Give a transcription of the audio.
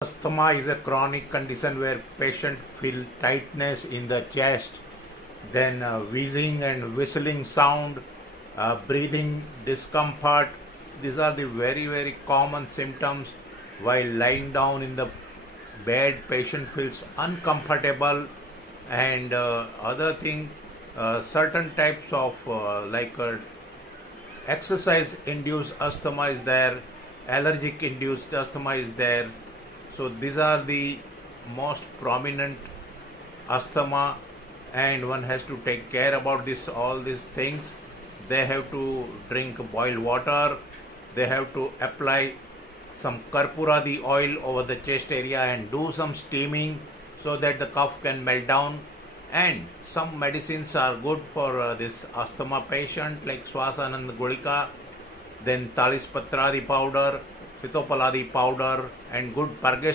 Asthma is a chronic condition where patient feel tightness in the chest, then wheezing and whistling sound, breathing discomfort. These are the very common symptoms. While lying down in the bed, patient feels uncomfortable, and other thing, certain types of exercise induced asthma is there, allergic induced asthma is there. So these are the most prominent asthma, and one has to take care about this all these things. They have to drink boiled water, they have to apply some karpuradi oil over the chest area and do some steaming so that the cough can melt down. And some medicines are good for this asthma patient, like swasanand gulika, then talispatradi powder, sitopaladi powder, and good purgation